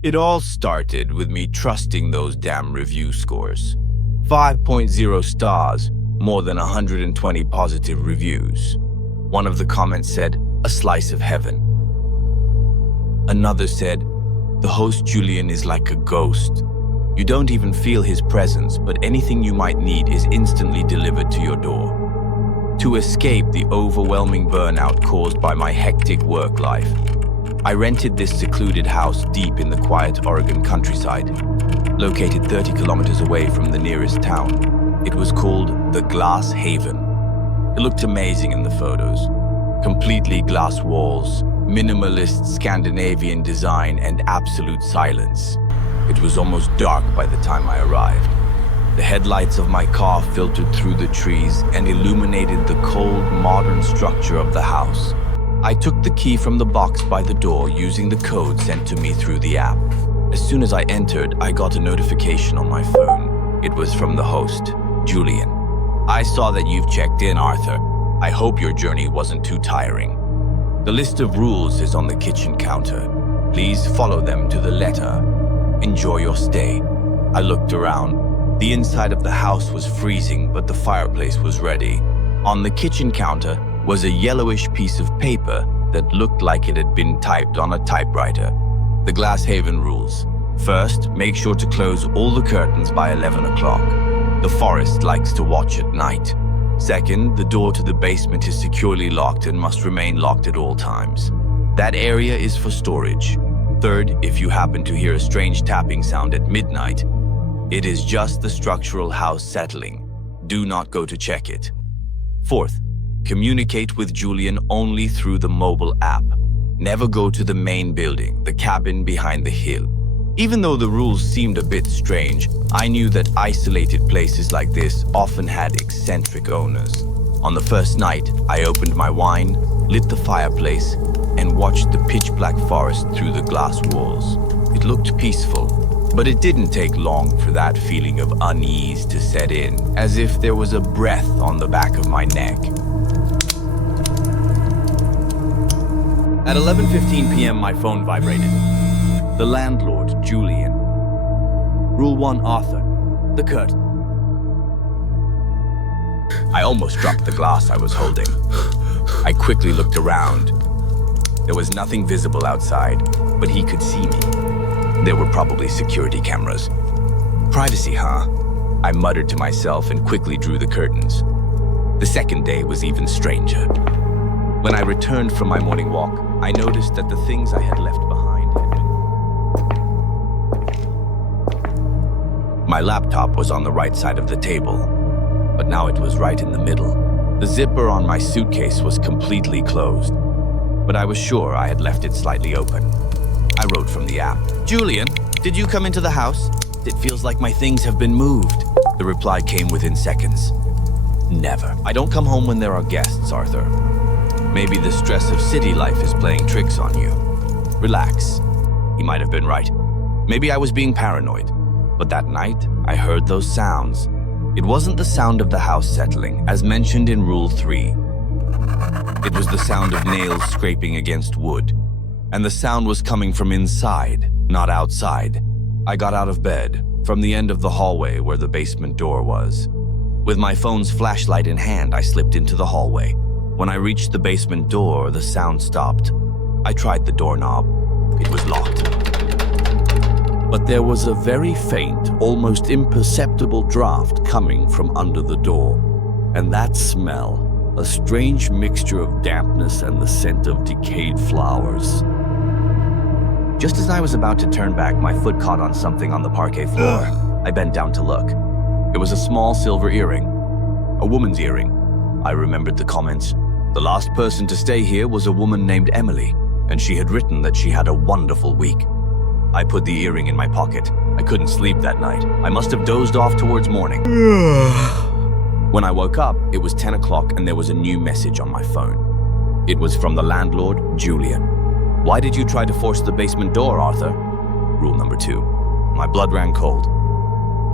It all started with me trusting those damn review scores. 5.0 stars, more than 120 positive reviews. One of the comments said, "A slice of heaven." Another said, "The host Julian is like a ghost. You don't even feel his presence, but anything you might need is instantly delivered to your door." To escape the overwhelming burnout caused by my hectic work life, I rented this secluded house deep in the quiet Oregon countryside, located 30 kilometers away from the nearest town. It was called the Glass Haven. It looked amazing in the photos. Completely glass walls, minimalist Scandinavian design, and absolute silence. It was almost dark by the time I arrived. The headlights of my car filtered through the trees and illuminated the cold, modern structure of the house. I took the key from the box by the door using the code sent to me through the app. As soon as I entered, I got a notification on my phone. It was from the host, Julian. "I saw that you've checked in, Arthur. I hope your journey wasn't too tiring. The list of rules is on the kitchen counter. Please follow them to the letter. Enjoy your stay." I looked around. The inside of the house was freezing, but the fireplace was ready. On the kitchen counter was a yellowish piece of paper that looked like it had been typed on a typewriter. The Glass Haven rules. First, make sure to close all the curtains by 11 o'clock. The forest likes to watch at night. Second, the door to the basement is securely locked and must remain locked at all times. That area is for storage. Third, if you happen to hear a strange tapping sound at midnight, it is just the structural house settling. Do not go to check it. Fourth, communicate with Julian only through the mobile app. Never go to the main building, the cabin behind the hill. Even though the rules seemed a bit strange, I knew that isolated places like this often had eccentric owners. On the first night, I opened my wine, lit the fireplace, and watched the pitch-black forest through the glass walls. It looked peaceful, but it didn't take long for that feeling of unease to set in, as if there was a breath on the back of my neck. At 11:15 p.m., my phone vibrated. The landlord, Julian. Rule 1, Arthur. The curtain. I almost dropped the glass I was holding. I quickly looked around. There was nothing visible outside, but he could see me. There were probably security cameras. Privacy, huh? I muttered to myself and quickly drew the curtains. The second day was even stranger. When I returned from my morning walk, I noticed that the things I had left behind had been... My laptop was on the right side of the table, but now it was right in the middle. The zipper on my suitcase was completely closed, but I was sure I had left it slightly open. I wrote from the app. "Julian, did you come into the house? It feels like my things have been moved." The reply came within seconds. "Never. I don't come home when there are guests, Arthur. Maybe the stress of city life is playing tricks on you. Relax." He might have been right. Maybe I was being paranoid. But that night, I heard those sounds. It wasn't the sound of the house settling, as mentioned in Rule 3. It was the sound of nails scraping against wood. And the sound was coming from inside, not outside. I got out of bed, from the end of the hallway where the basement door was. With my phone's flashlight in hand, I slipped into the hallway. When I reached the basement door, the sound stopped. I tried the doorknob. It was locked. But there was a very faint, almost imperceptible draft coming from under the door. And that smell, a strange mixture of dampness and the scent of decayed flowers. Just as I was about to turn back, my foot caught on something on the parquet floor. I bent down to look. It was a small silver earring. A woman's earring. I remembered the comments. The last person to stay here was a woman named Emily, and she had written that she had a wonderful week. I put the earring in my pocket. I couldn't sleep that night. I must have dozed off towards morning. When I woke up, it was 10 o'clock and there was a new message on my phone. It was from the landlord, Julian. "Why did you try to force the basement door, Arthur?" Rule number 2. My blood ran cold.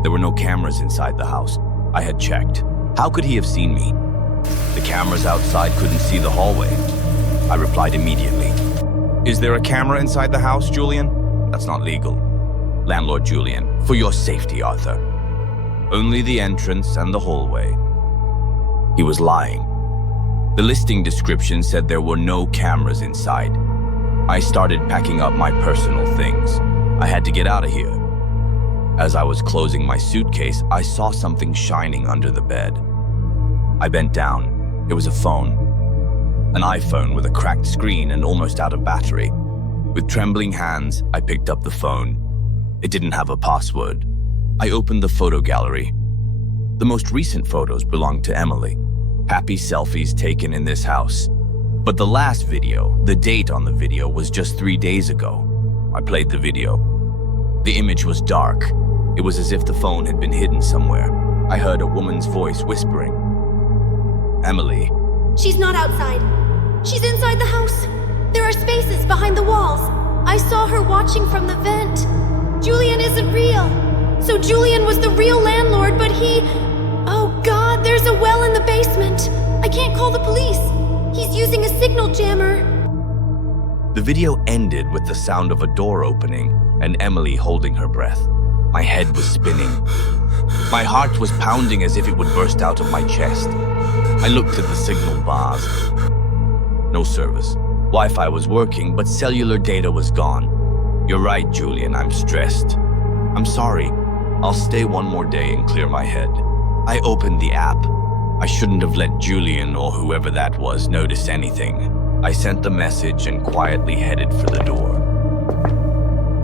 There were no cameras inside the house. I had checked. How could he have seen me? The cameras outside couldn't see the hallway. I replied immediately. "Is there a camera inside the house, Julian?" That's not legal. Landlord Julian, for your safety, Arthur. Only the entrance and the hallway. He was lying. The listing description said there were no cameras inside. I started packing up my personal things. I had to get out of here. As I was closing my suitcase, I saw something shining under the bed. I bent down. It was a phone. An iPhone with a cracked screen and almost out of battery. With trembling hands, I picked up the phone. It didn't have a password. I opened the photo gallery. The most recent photos belonged to Emily. Happy selfies taken in this house. But the last video, the date on the video, was just 3 days ago. I played the video. The image was dark. It was as if the phone had been hidden somewhere. I heard a woman's voice whispering. Emily. She's not outside. She's inside the house. There are spaces behind the walls. I saw her watching from the vent. Julian isn't real. So Julian was the real landlord, but he... Oh God, there's a well in the basement. I can't call the police. He's using a signal jammer. The video ended with the sound of a door opening and Emily holding her breath. My head was spinning. My heart was pounding as if it would burst out of my chest. I looked at the signal bars. No service. Wi-Fi was working, but cellular data was gone. You're right, Julian, I'm stressed. I'm sorry. I'll stay one more day and clear my head. I opened the app. I shouldn't have let Julian or whoever that was notice anything. I sent the message and quietly headed for the door.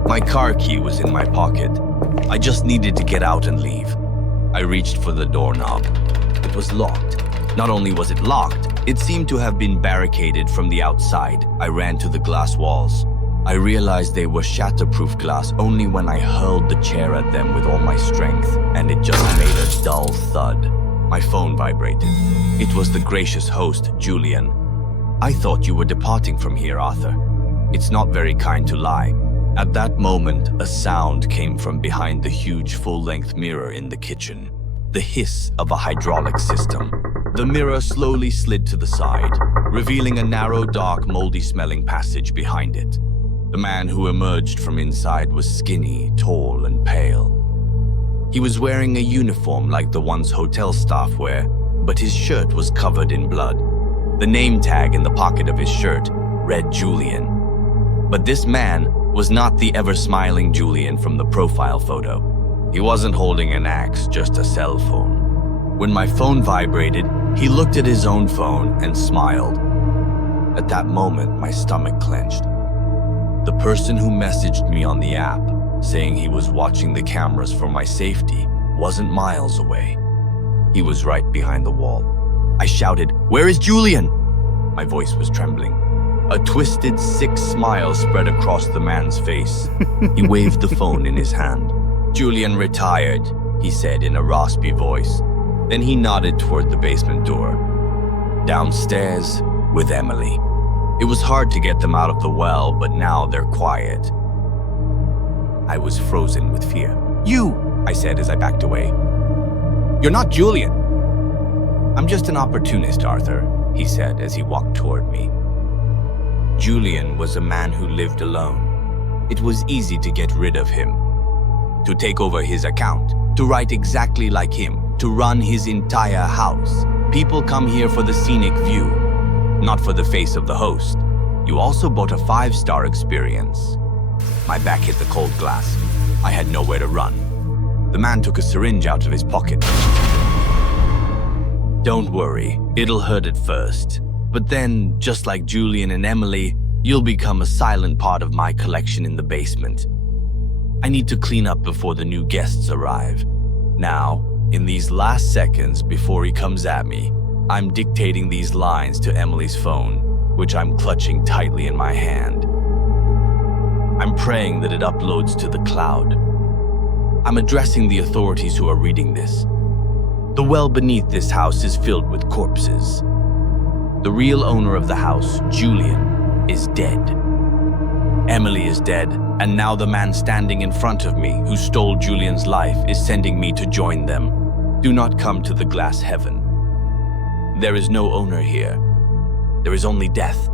My car key was in my pocket. I just needed to get out and leave. I reached for the doorknob. It was locked. Not only was it locked, it seemed to have been barricaded from the outside. I ran to the glass walls. I realized they were shatterproof glass only when I hurled the chair at them with all my strength, and it just made a dull thud. My phone vibrated. It was the gracious host, Julian. I thought you were departing from here, Arthur. It's not very kind to lie. At that moment, a sound came from behind the huge full-length mirror in the kitchen. The hiss of a hydraulic system. The mirror slowly slid to the side, revealing a narrow, dark, moldy-smelling passage behind it. The man who emerged from inside was skinny, tall, and pale. He was wearing a uniform like the ones hotel staff wear, but his shirt was covered in blood. The name tag in the pocket of his shirt read Julian. But this man was not the ever-smiling Julian from the profile photo. He wasn't holding an axe, just a cell phone. When my phone vibrated, he looked at his own phone and smiled. At that moment, my stomach clenched. The person who messaged me on the app, saying he was watching the cameras for my safety, wasn't miles away. He was right behind the wall. I shouted, "Where is Julian?" My voice was trembling. A twisted, sick smile spread across the man's face. He waved the phone in his hand. "Julian retired," he said in a raspy voice. Then he nodded toward the basement door. "Downstairs with Emily." It was hard to get them out of the well, but now they're quiet. I was frozen with fear. "You," I said as I backed away. "You're not Julian." "I'm just an opportunist, Arthur," he said as he walked toward me. Julian was a man who lived alone. It was easy to get rid of him, to take over his account, to write exactly like him, to run his entire house. People come here for the scenic view, not for the face of the host. You also bought a 5-star experience. My back hit the cold glass. I had nowhere to run. The man took a syringe out of his pocket. "Don't worry, it'll hurt at first. But then, just like Julian and Emily, you'll become a silent part of my collection in the basement. I need to clean up before the new guests arrive. Now, in these last seconds before he comes at me, I'm dictating these lines to Emily's phone, which I'm clutching tightly in my hand. I'm praying that it uploads to the cloud. I'm addressing the authorities who are reading this. The well beneath this house is filled with corpses. The real owner of the house, Julian, is dead. Emily is dead, and now the man standing in front of me who stole Julian's life is sending me to join them. Do not come to the glass heaven. There is no owner here. There is only death.